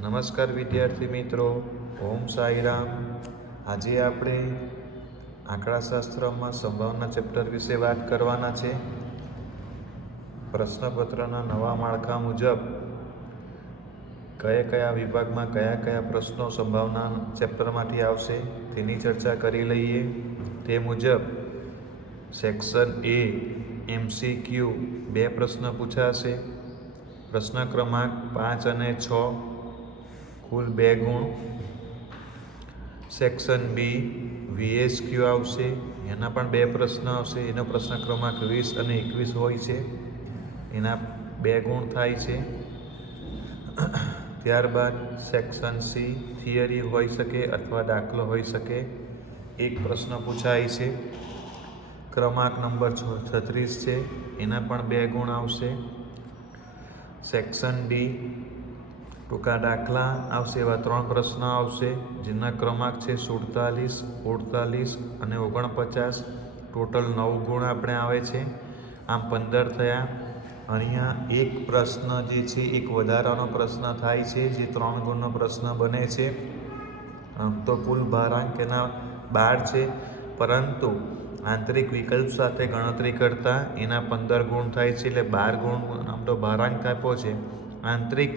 નમસ્કાર વિદ્યાર્થી મિત્રો, ઓમ સાઈરામ. આજે આપણે આંકડાશાસ્ત્રમાં સંભાવના ચેપ્ટર વિશે વાત કરવાના છે. પ્રશ્નપત્રના નવા માળખા મુજબ કયા વિભાગમાં કયા પ્રશ્નો સંભાવના ચેપ્ટરમાંથી આવશે તેની ચર્ચા કરી લઈએ. તે મુજબ સેક્શન એ MCQ 2 પ્રશ્ન પૂછાશે. પ્રશ્ન ક્રમાંક 5 અને 6 કુલ 2 ગુણ. સેક્શન બી VSQ આવશે, એના પણ 2 પ્રશ્ન આવશે. એનો પ્રશ્ન ક્રમાંક 20 અને 21 હોય છે, એના 2 ગુણ થાય છે. ત્યારબાદ સેક્શન સી થિયરી હોઈ શકે અથવા દાખલો હોઈ શકે, 1 પ્રશ્ન પૂછાય છે. ક્રમાંક નંબર 36 છે, એના પણ 2 ગુણ આવશે. સેક્શન ડી ટૂંકા દાખલા આવશે, એવા 3 પ્રશ્ન આવશે, જેના ક્રમાંક છે 47, 48 અને 49. ટોટલ 9 ગુણ આપણે આવે છે, આમ 15 થયા. અહીંયા એક પ્રશ્ન જે છે એક વધારાનો પ્રશ્ન થાય છે, જે 3 ગુણનો પ્રશ્ન બને છે. આમ તો કુલ ભારાંક એના 12 છે, પરંતુ આંતરિક વિકલ્પ સાથે ગણતરી કરતાં એના 15 ગુણ થાય છે, એટલે 12 ગુણ આમ તો ભારાંક આપ્યો છે. આંતરિક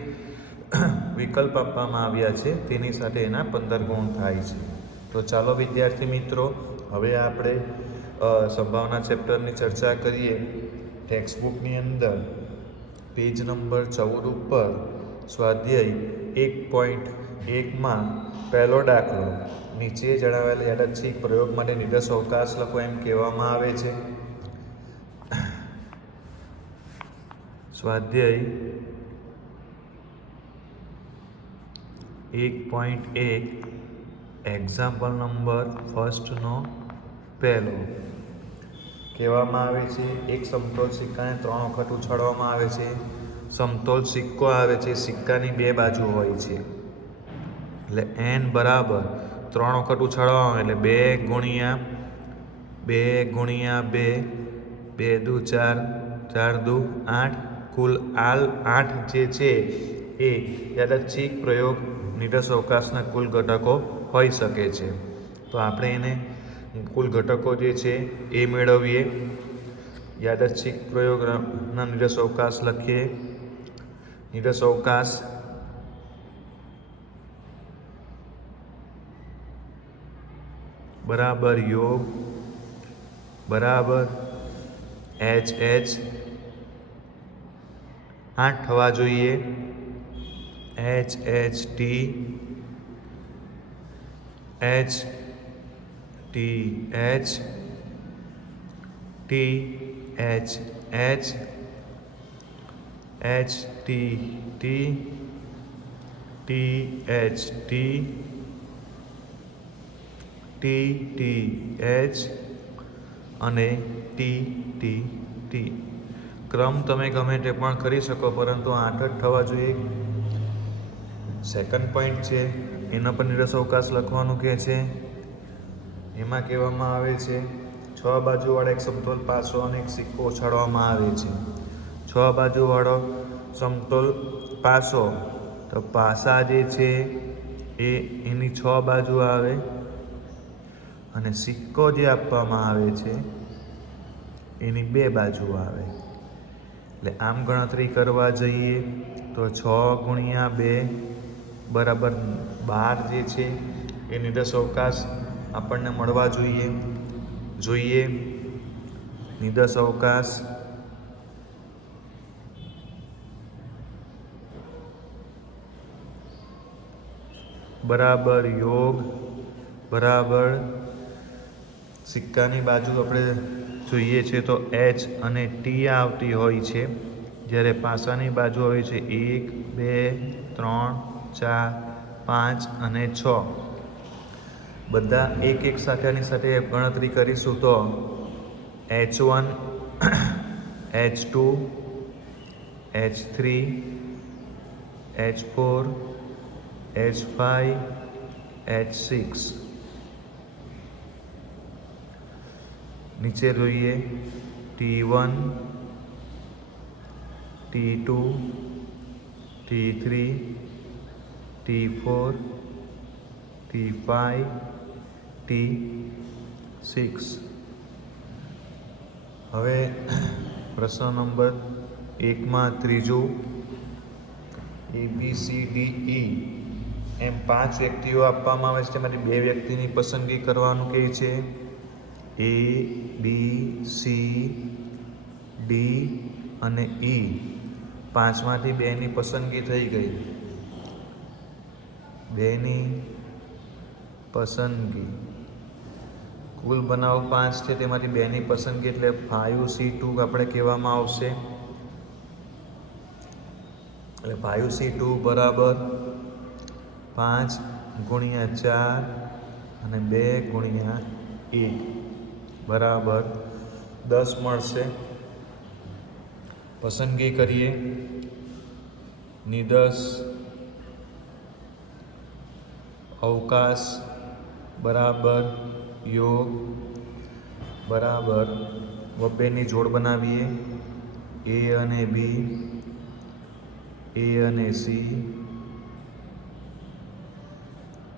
વિકલ્પ આપવામાં આવ્યા છે, તેની સાથે એના 15 ગુણ થાય છે. તો ચાલો વિદ્યાર્થી મિત્રો, હવે આપણે સંભાવના ચેપ્ટરની ચર્ચા કરીએ. ટેક્સ્ટબુકની અંદર પેજ નંબર 14 ઉપર સ્વાધ્યાય 1.1માં પહેલો દાખલો, નીચે જણાવેલા યાદચ્છિક પ્રયોગ માટે નિર્દેશ અવકાશ લખો એમ કહેવામાં આવે છે. સ્વાધ્યાય 1.1 એક્ઝામ્પલ નંબર ફર્સ્ટનો પહેલો કહેવામાં આવે છે, એક સમતોલ સિક્કાને 3 વખત ઉછાળવામાં આવે છે. સમતોલ સિક્કો આવે છે, સિક્કાની 2 બાજુ હોય છે, એટલે n બરાબર 3 વખત ઉછાળવામાં આવે એટલે 2 ગુણ્યા 2, 2 દુ 4, 4 દુ 8, કુલ 8 જે છે એ યાદચ્છિક પ્રયોગ નિર્દેશ અવકાશના કુલ ઘટકો હોઈ શકે છે. તો આપણે એને કુલ ઘટકો જે છે એ મેળવીએ. યાદચ્છિક પ્રયોગના નિર્દેશ અવકાશ લખીએ. નિર્દેશ અવકાશ બરાબર યોગ બરાબર H 8 થવા જોઈએ. H T H T H T H H H T T T H T T T H અને T T T. ક્રમ તમે ગમે તે પણ કરી શકો, પરંતુ 8 જ થવા જોઈએ. સેકન્ડ પોઈન્ટ છે, એના પર નિર્દેશ અવકાશ લખવાનું કહે છે. એમાં કહેવામાં આવે છે 6 બાજુવાળા એક સમતોલ પાસો અને એક સિક્કો ઉછાળવામાં આવે છે. 6 બાજુવાળો સમતોલ પાસો, તો પાસા જે છે એની 6 બાજુ આવે, અને સિક્કો જે આપવામાં આવે છે એની 2 બાજુ આવે. એટલે આમ ગણતરી કરવા જઈએ તો 6 ગુણ્યા 2 બરાબર 12 જે છે એ નિર્દેશ અવકાશ આપણને મળવા જોઈએ. નિર્દેશ અવકાશ બરાબર યોગ બરાબર સિક્કાની બાજુ આપણે જોઈએ છે તો H અને T આવતી હોય છે, જ્યારે પાસાની બાજુ હોય છે 1, 2, 3, 4, 5 અને 6. બધા એક સાથે આની સાથે ગણતરી કરીશું તો H1 H2 H3 H4 H5 H6. નીચે જોઈએ T1 T2 T3 T4, T5, T6. હવે પ્રશ્ન નંબર 1માં ત્રીજું, ABCDE એમ 5 વ્યક્તિઓ આપવામાં આવે છે, તેમાંથી 2 વ્યક્તિની પસંદગી કરવાનું કહે છે. A, B, C, D અને E. 5માંથી 2ની પસંદગી થઈ ગઈ. 2ની પસંદગી. કુલ બનાવ 5 છે, તેમાંથી 2ની પસંદગી એટલે 5C2 આપણે કહેવામાં આવશે. એટલે 5C2 બરાબર 5 ગુણ્યા 4 અને 2 ગુણ્યા 1 બરાબર 10 મળશે. પસંદગી કરીએ. નિદર્શ, અવકાશ બરાબર યોગ બરાબર વપેની જોડ બનાવીએ. A અને B, A અને C,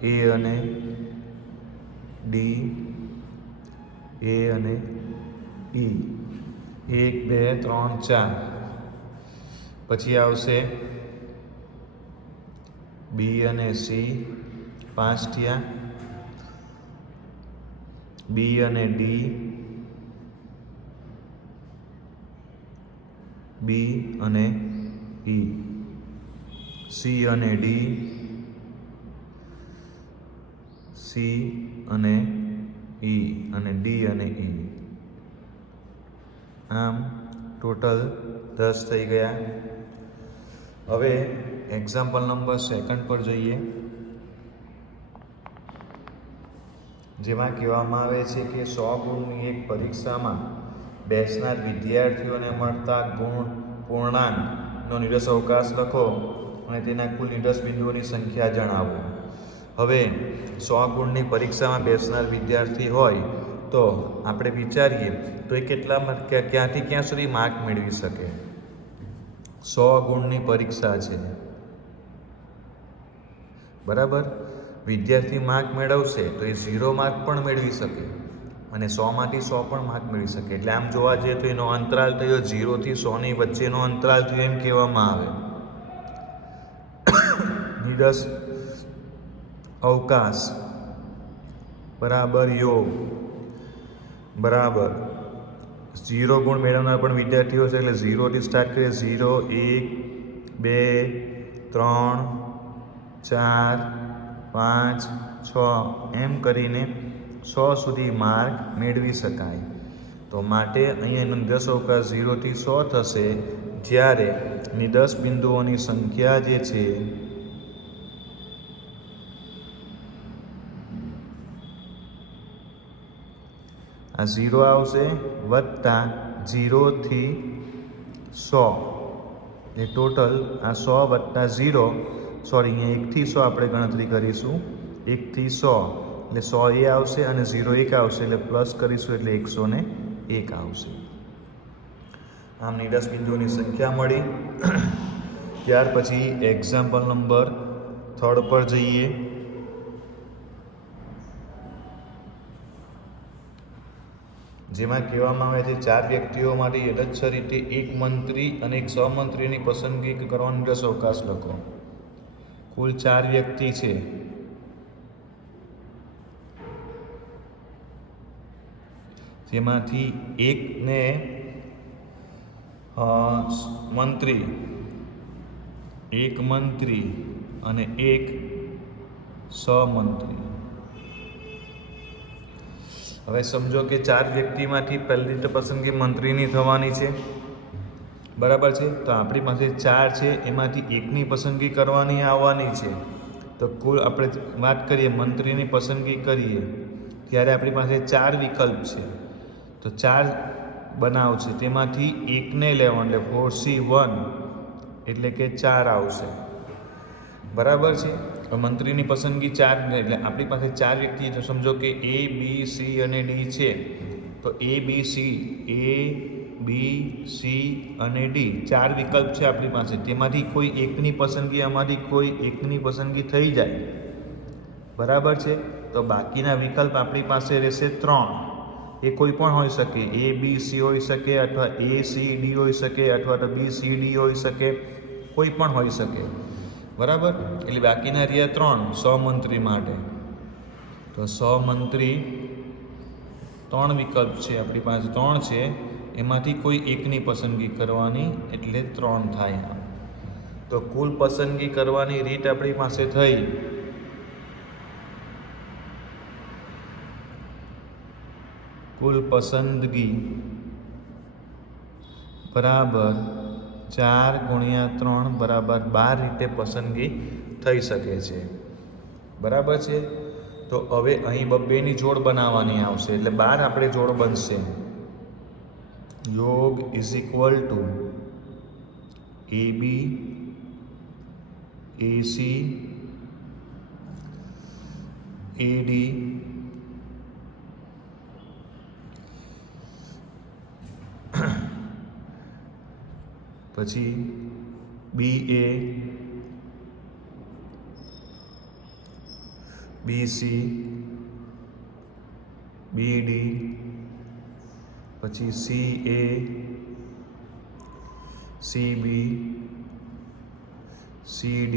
A અને D, A અને E. 1, 2, 3, 4. પછી આવશે B અને C, 5 થયા. B અને D, B અને E, C અને D, C અને E અને D અને E. આમ ટોટલ 10 થઈ ગયા. હવે એક્ઝામ્પલ નંબર 2 પર જઈએ, જેમાં કહેવામાં આવે છે કે 100 ગુણની એક પરીક્ષામાં બેસનાર વિદ્યાર્થીઓને મળતા પૂર્ણાંકનો નિદર્શ અવકાશ લખો અને તેના કુલ નિદર્શ બિંદુઓની સંખ્યા જણાવો. હવે 100 ગુણની પરીક્ષામાં બેસનાર વિદ્યાર્થી હોય તો આપણે વિચારીએ તો એ ક્યાંથી ક્યાં સુધી માર્ક મેળવી શકે. 100 ગુણની પરીક્ષા છે, બરાબર. વિદ્યાર્થી માર્ક મેળવશે તો એ 0 માર્ક પણ મેળવી શકે અને 100માંથી 100 પણ માર્ક મેળવી શકે. એટલે આમ જોવા જઈએ તો એનો અંતરાલ થયો 0 થી 100ની વચ્ચેનો અંતરાલ થયો એમ કહેવામાં આવે. નિદર્શ અવકાશ બરાબર યોગ બરાબર 0 ગુણ મેળવનાર પણ વિદ્યાર્થીઓ છે, એટલે 0 થી સ્ટાર્ટ કરીએ. 0, 1, 2, 3, 4, 5, 6 એમ કરીને 100 સુધી માર્ક મેળવી શકાય. તો માટે અહીંયા નિદર્શ અવકાશ 0 થી 100 થશે, જ્યારે નિદર્શ બિંદુઓની સંખ્યા જે છે આ 0 આવશે વત્તા 0 થી 100 એટલે ટોટલ આ 100 વત્તા 0, સોરી અહીંયા 1 થી 100 આપણે ગણતરી કરીશું. 1 થી 100 એટલે 100 એ આવશે અને 0 1 આવશે, એટલે પ્લસ કરીશું એટલે 101 આવશે. આમ નિદર્શ બિંદુઓની સંખ્યા મળી. ત્યાર પછી એક્ઝામ્પલ નંબર 3 પર જઈએ, જેમાં કહેવામાં આવે છે 4 વ્યક્તિઓમાંથી યથાર્થ રીતે એક મંત્રી અને એક સહમંત્રીની પસંદગી કરવાનો નિદર્શ અવકાશ લખો. કુલ 4 વ્યક્તિ છે, જેમાંથી એકને એક મંત્રી અને એક સહમંત્રી. હવે સમજો કે 4 વ્યક્તિમાંથી પહેલી તો પસંદગી મંત્રીની થવાની છે, બરાબર છે. તો આપણી પાસે 4 છે, એમાંથી એકની પસંદગી કરવાની આવવાની છે. તો કુલ આપણે વાત કરીએ મંત્રીની પસંદગી કરીએ ત્યારે આપણી પાસે 4 વિકલ્પ છે. તો 4 બનાવ છે, તેમાંથી એકને લેવાનું એટલે 4C1 એટલે કે 4 આવશે, બરાબર છે. મંત્રીની પસંદગી 4 એટલે આપણી પાસે 4 વ્યક્તિ છે. સમજો કે A, B, C અને D છે, તો A, B, C, A, B, C અને ડી 4 વિકલ્પ છે આપણી પાસે. તેમાંથી કોઈ એકની પસંદગી આમાંથી કોઈ એકની પસંદગી થઈ જાય, બરાબર છે, તો બાકીના વિકલ્પ આપણી પાસે રહેશે 3. એ કોઈ પણ હોઈ શકે, એ બી સી હોઈ શકે, અથવા એ સી ડી હોઈ શકે, અથવા તો બી સી ડી હોઈ શકે, કોઈ પણ હોઈ શકે, બરાબર. એટલે બાકીના રહ્યા 3 સહમંત્રી માટે. તો સહમંત્રી 3 વિકલ્પ છે આપણી પાસે, 3 છે, એમાંથી કોઈ એકની પસંદગી કરવાની, એટલે 3 થાય. તો કુલ પસંદગી કરવાની રીત આપણી પાસે થઈ કુલ પસંદગી બરાબર 4 × 3 બરાબર 12 રીતે પસંદગી થઈ શકે છે, બરાબર છે. તો હવે અહીં બેની જોડ બનાવવાની આવશે, એટલે 12 આપણે જોડ બનશે. યોગ is equal to AB, AC, AD, પછી BA, BC, BD, પછી CA, CB, CD,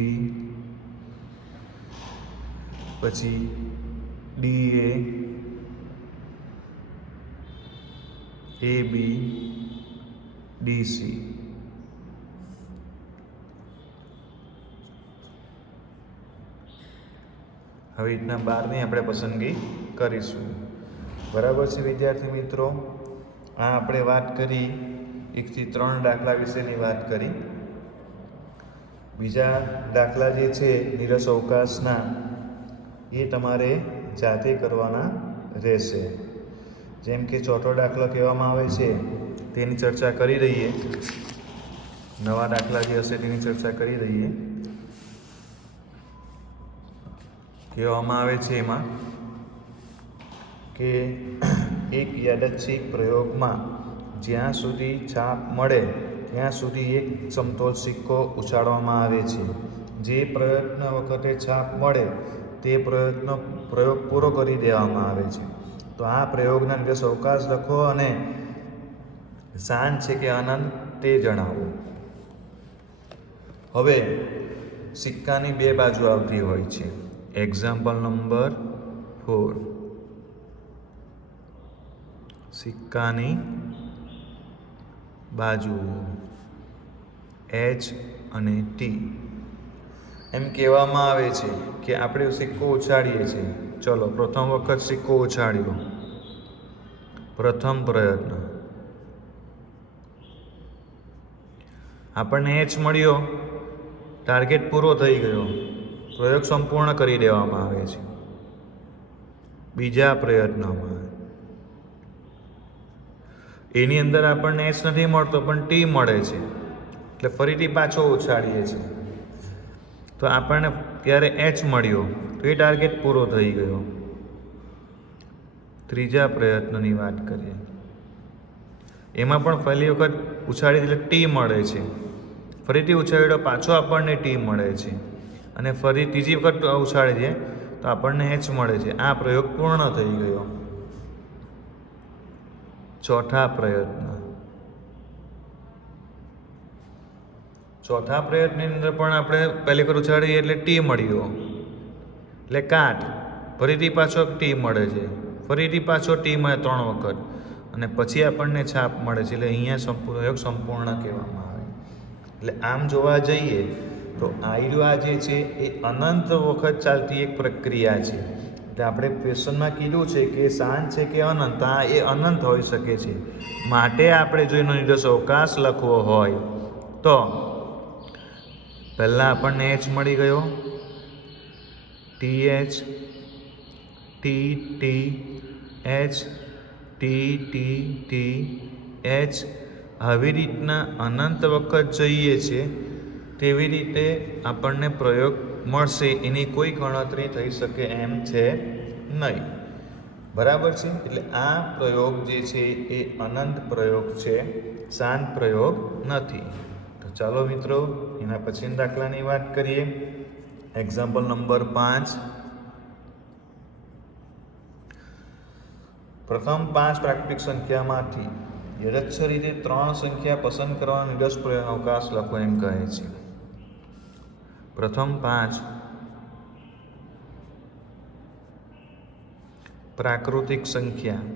પછી DA, AB, DC. હવે રીતના 12ની આપણે પસંદગી કરીશું, બરાબર છે વિદ્યાર્થી મિત્રો. આ આપણે વાત કરી 1 થી 3 દાખલા વિશેની વાત કરી. બીજા દાખલા જે છે નિરસ અવકાશના, એ તમારે જાતે કરવાના રહેશે. જેમ કે ચોથો દાખલો કહેવામાં આવે છે તેની ચર્ચા કરી દઈએ. નવા દાખલા જે હશે તેની ચર્ચા કરી દઈએ. કહેવામાં આવે છે એમાં કે એક યાદચ્છિક પ્રયોગમાં જ્યાં સુધી છાપ મળે ત્યાં સુધી એક સમતોલ સિક્કો ઉછાળવામાં આવે છે. જે પ્રયત્ન વખતે છાપ મળે તે પ્રયોગ પૂરો કરી દેવામાં આવે છે. તો આ પ્રયોગના નિરસ અવકાશ લખો અને શાંત છે કે અનંત તે જણાવો. હવે સિક્કાની 2 બાજુ આવતી હોય છે. Example number 4. સિક્કાની બાજુઓ H અને T. એમ કહેવામાં આવે છે કે આપણે સિક્કો ઉછાળીએ છીએ. ચલો પ્રથમ વખત સિક્કો ઉછાળ્યો, પ્રથમ પ્રયત્ન, આપણને H મળ્યો, ટાર્ગેટ પૂરો થઈ ગયો, પ્રયોગ સંપૂર્ણ કરી દેવામાં આવે છે. બીજા પ્રયત્નમાં એની અંદર આપણને H નથી મળતો પણ T મળે છે, એટલે ફરીથી પાછો ઉછાળીએ છીએ, તો આપણને ત્યારે H મળ્યો, તો એ ટાર્ગેટ પૂરો થઈ ગયો. ત્રીજા પ્રયત્નની વાત કરીએ, એમાં પણ પહેલી વખત ઉછાળી એટલે T મળે છે, ફરીથી ઉછાળ્યો પાછો આપણને T મળે છે, અને ફરી ત્રીજી વખત ઉછાળીએ તો આપણને H મળે છે. આ પ્રયોગ પૂર્ણ થઈ ગયો. ચોથા પ્રયત્નની અંદર પણ આપણે પહેલી વખત ઉછાળીએ એટલે T મળ્યો, એટલે કાટ, ફરીથી પાછો T મળે છે, ફરીથી પાછો T મળે 3 વખત, અને પછી આપણને છાપ મળે છે. એટલે અહીંયા પ્રયોગ સંપૂર્ણ કહેવામાં આવે. એટલે આમ જોવા જઈએ તો આયુ જે છે એ અનંત વખત ચાલતી એક પ્રક્રિયા છે. એટલે આપણે ક્વેશ્ચનમાં કીધું છે કે શાંત છે કે અનંત, આ એ અનંત હોઈ શકે છે. માટે આપણે જો એનો નિરસ અવકાશ લખવો હોય તો પહેલાં આપણને H મળી ગયો, TH, TT, H, TT, TH. આવી રીતના અનંત વખત જઈએ છીએ તેવી રીતે આપણને પ્રયોગ મળશે, એની કોઈ ગણતરી થઈ શકે એમ છે નહીં. બરાબર છે. એટલે આ પ્રયોગ જે છે એ અનંત પ્રયોગ છે, શાંત પ્રયોગ નથી. તો ચાલો મિત્રો એના પછીના દાખલાની વાત કરીએ. Example number 5. પ્રથમ 5 પ્રાકૃતિક સંખ્યામાંથી યથાર્થ રીતે 3 સંખ્યા પસંદ કરવાનો નિરસ અવકાશ લખો એમ કહે છે. પ્રથમ 5 પ્રાકૃતિક સંખ્યા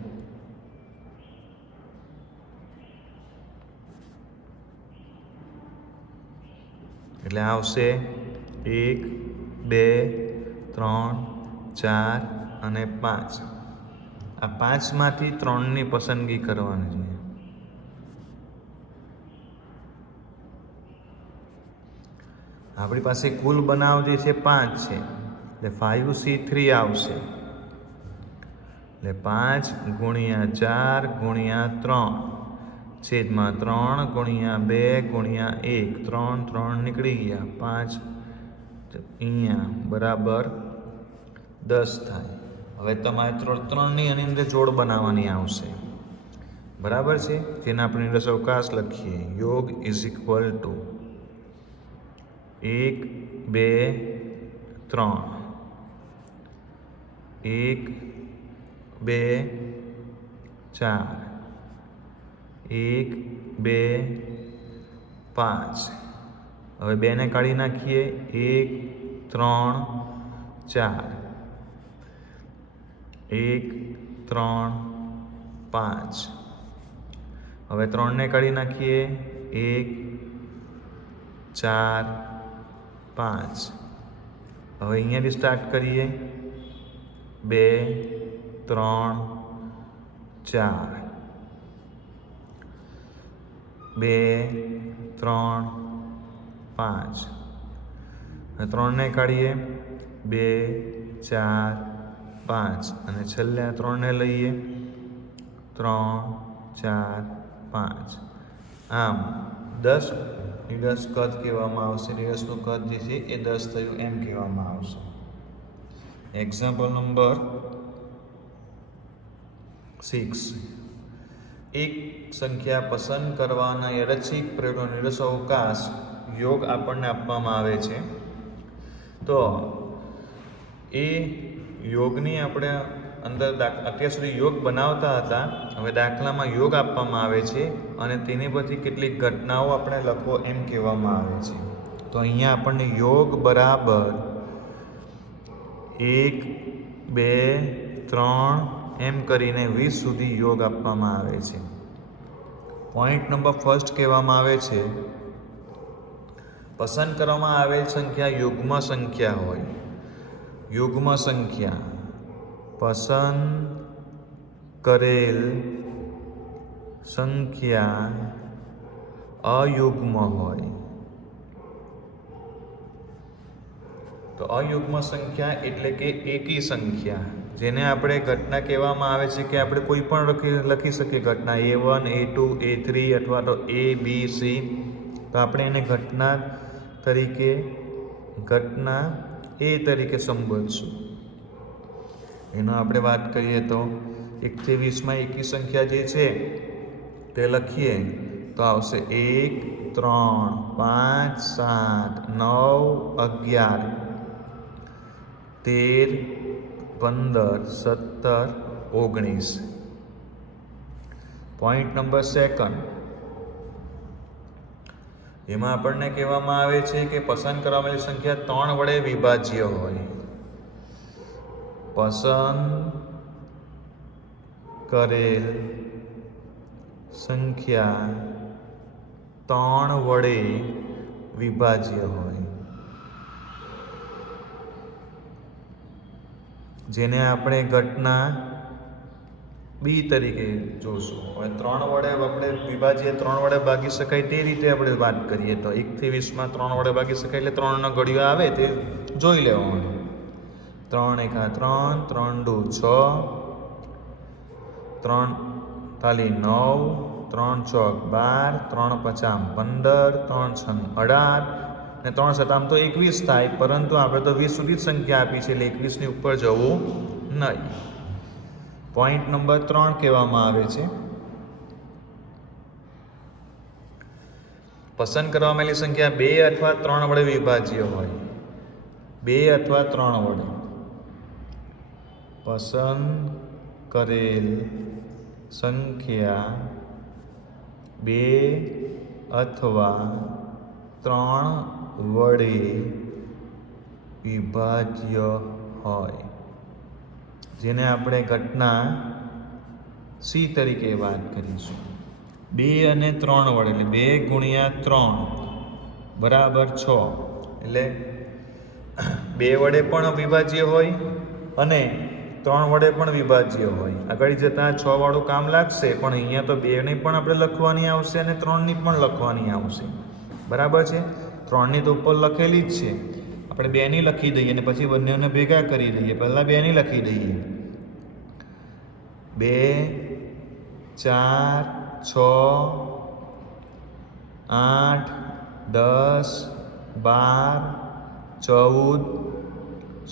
એટલે આવશે 1, 2, 3, 4 અને 5. આ 5માંથી 3ની પસંદગી કરવાની છે. આપણી પાસે કુલ બનાવ જે છે 5 છે, એટલે 5C3 આવશે. એટલે 5 × 4 × 3 છેદમાં 3 × 2 × 1 3 3 નીકળી ગયા, 5 અહીંયા બરાબર 10 થાય. હવે તમારે 3ની આની અંદર જોડ બનાવવાની આવશે. બરાબર છે, જેના આપણે નિરસ અવકાશ લખીએ. યોગ ઇઝ ઇક્વલ ટુ 1, 2, 3 1, 2, 4 1, 2, 5. હવે 2ને કાઢી નાખીએ. 1, 3, 4 1, 3, 5. હવે 3ને કાઢી નાખીએ. 1, 4, 5. હવે અહીંયાથી સ્ટાર્ટ કરીએ. 2, 3, 4 2, 3, 5. 3ને કાઢીએ. 2, 4, 5 અને છેલ્લે 3ને લઈએ. 3, 4, 5. આમ 10 નિરસ કદ કહેવામાં આવશે. નિરસનું કદ જે છે એ 10 થયું એમ કહેવામાં આવશે. Example number 6. એક સંખ્યા પસંદ કરવાના યાદચ્છિક પ્રયોગનો નિરસ અવકાશ યોગ આપણને આપવામાં આવે છે. તો એ યોગની આપણે અંદર અત્યાર સુધી યોગ બનાવતા હતા. હવે દાખલામાં યોગ આપવામાં આવે છે અને તેની પરથી કેટલીક ઘટનાઓ આપણે લખો એમ કહેવામાં આવે છે. તો અહીંયા આપણને યોગ બરાબર 1, 2, 3 એમ કરીને 20 સુધી યોગ આપવામાં આવે છે. પોઈન્ટ નંબર ફર્સ્ટ કહેવામાં આવે છે, પસંદ કરવામાં આવેલ સંખ્યા યુગ્મ સંખ્યા હોય. યુગ્મ સંખ્યા પસંદ કરેલ સંખ્યા અયુગ્મ હોય. તો અયુગ્મ સંખ્યા એટલે કે એકી સંખ્યા, જેને આપણે ઘટના કહેવામાં આવે છે કે આપણે કોઈ પણ લખી શકીએ ઘટના A1, A2, A3 અથવા તો A, B, C. તો આપણે એને ઘટના A તરીકે સંબોધશું. એનો આપણે વાત કરીએ તો 1 થી 20માં એકી સંખ્યા જે છે તે લખીએ તો આવશે 1, 3, 5, 7, 9, 11, 13, 15, 17, 19. પોઈન્ટ નંબર સેકન્ડ, એમાં આપણને કહેવામાં આવે છે કે પસંદ કરવામાં સંખ્યા 3 વડે વિભાજ્ય હોય. પસંદ કરેલ સંખ્યા 3 વડે વિભાજ્ય હોય, જેને આપણે ઘટના B તરીકે જોશું. હવે 3 વડે આપણે વિભાજ્ય 3 વડે ભાગી શકાય તે રીતે આપણે વાત કરીએ તો 1 થી 20માં 3 વડે ભાગી શકાય એટલે 3નો ઘડિયો આવે તે જોઈ લેવાનું. 3 × 3, 3 × 6, 3 તાલી 9, 3 ચોક 12, 3 પચામ 15, 3 છંગ 18 ને 3 સતામ તો 21 થાય, પરંતુ આપણે તો 20 સુધી જ સંખ્યા આપી છે એટલે 21ની ઉપર જવું નહીં. પોઈન્ટ નંબર 3 કહેવામાં આવે છે, પસંદ કરવામાં આવેલી સંખ્યા 2 અથવા 3 વડે વિભાજ્ય હોય. 2 અથવા 3 વડે પસંદ કરેલ સંખ્યા 2 અથવા 3 વડે વિભાજ્ય હોય, જેને આપણે ઘટના સી તરીકે વાત કરીશું. 2 અને 3 વડે એટલે 2 ગુણ્યા 3 બરાબર 6. એટલે 2 વડે પણ વિભાજ્ય હોય અને 3 વડે પણ વિભાજ્ય હોય. આગળ જતાં 6 વાળું કામ લાગશે, પણ અહીંયા તો 2 ની પણ આપણે લખવાની આવશે અને 3 ની પણ લખવાની આવશે. બરાબર છે. 3 ની તો ઉપર લખેલી જ છે, આપણે 2 ની લખી દઈએ અને પછી બંનેને ભેગા કરી દઈએ. પહેલાં 2 ની લખી દઈએ. 2 4 6 8 10 12 14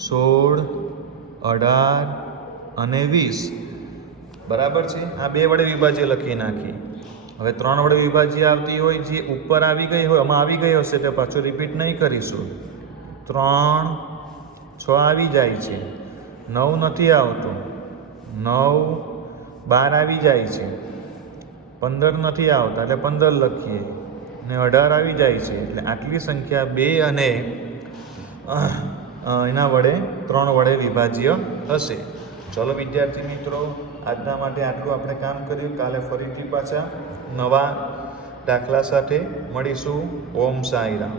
16 18 અને 20. બરાબર છે. આ 2 વડે વિભાજ્ય લખી નાખી. હવે 3 વડે વિભાજ્ય આવતી હોય, જે ઉપર આવી ગઈ હોય, આમાં આવી ગઈ હશે એટલે પાછું રિપીટ નહીં કરીશું. 3 6 આવી જાય છે, 9 નથી આવતો, 9 12 આવી જાય છે, 15 નથી આવતા એટલે 15 લખીએ, ને 18 આવી જાય છે. એટલે આટલી સંખ્યા 2 અને એના વડે 3 વડે વિભાજ્ય હશે. ચલો વિદ્યાર્થી મિત્રો, આજના માટે આટલું આપણે કામ કર્યું. કાલે ફરીથી પાછા નવા દાખલા સાથે મળીશું. ઓમ સાંઈ રામ.